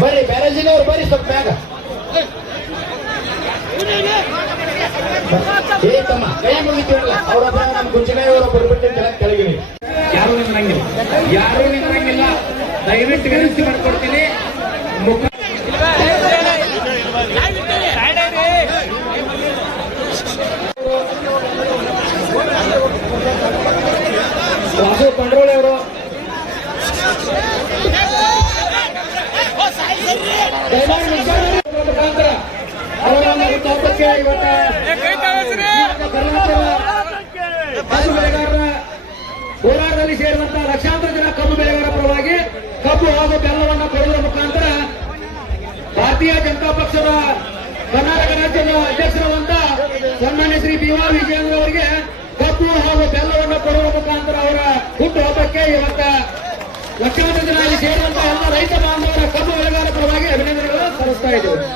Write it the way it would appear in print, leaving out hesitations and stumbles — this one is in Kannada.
ಬರ್ರಿ ಬ್ಯಾರೇಜಿನವ್ರು ಬರ್ರಿ ಸ್ವಲ್ಪ ಬ್ಯಾಗ ಏಕಮ್ಮ ಕೈ ಮುಗಿತೀವಲ್ಲ ಅವ್ರ ಹತ್ರ ನಮ್ಮ ಗುಂಜಗಾಯಿ ಅವರು ಬರ್ಬಿಟ್ಟು ಕೆಳಗಿನಿ ಯಾರು ನಿಂತ್ರಂಗಿಲ್ಲ ದಯವಿಟ್ಟು ವಿನಂತಿ ಮಾಡ್ಕೊಡ್ತೀನಿ ವಾಸು ಪಂಡ್ರೋಳಿ ಅವರು ಮುಖಾಂತರ ಅವರ ತೋಟಕ್ಕೆ ಇವತ್ತ ಕಬ್ಬು ಬೆಳೆಗಾರರ ಹೋರಾಟದಲ್ಲಿ ಸೇರುವಂತಹ ಲಕ್ಷಾಂತರ ಜನ ಕಬ್ಬು ಬೆಳೆಗಾರರ ಪರವಾಗಿ ಕಬ್ಬು ಹಾಗೂ ಬೆಲ್ಲವನ್ನು ಕೊಡುವ ಮುಖಾಂತರ ಭಾರತೀಯ ಜನತಾ ಪಕ್ಷದ ಕರ್ನಾಟಕ ರಾಜ್ಯದ ಅಧ್ಯಕ್ಷರಾದಂತ ಸನ್ಮಾನ್ಯ ಶ್ರೀ ಬಿ.ಆರ್. ವಿಜಯೇಂದ್ರ ಅವರಿಗೆ ಕಬ್ಬು ಹಾಗೂ ಬೆಲ್ಲವನ್ನು ಕೊಡುವ ಮುಖಾಂತರ ಅವರ ಹುಟ್ಟುಹಬ್ಬಕ್ಕೆ ಇವತ್ತ ಲಕ್ಷಾಂತರ ಜನ ಸೇರುವಂತಹ ಎಲ್ಲ ರೈತ ಬಾಂಧವರ ಕಬ್ಬು ಬೆಳೆಗಾರರ ಪರವಾಗಿ ಅಭಿನಂದನೆಗಳನ್ನು ಸಲ್ಲಿಸ್ತಾ ಇದ್ದೇವೆ.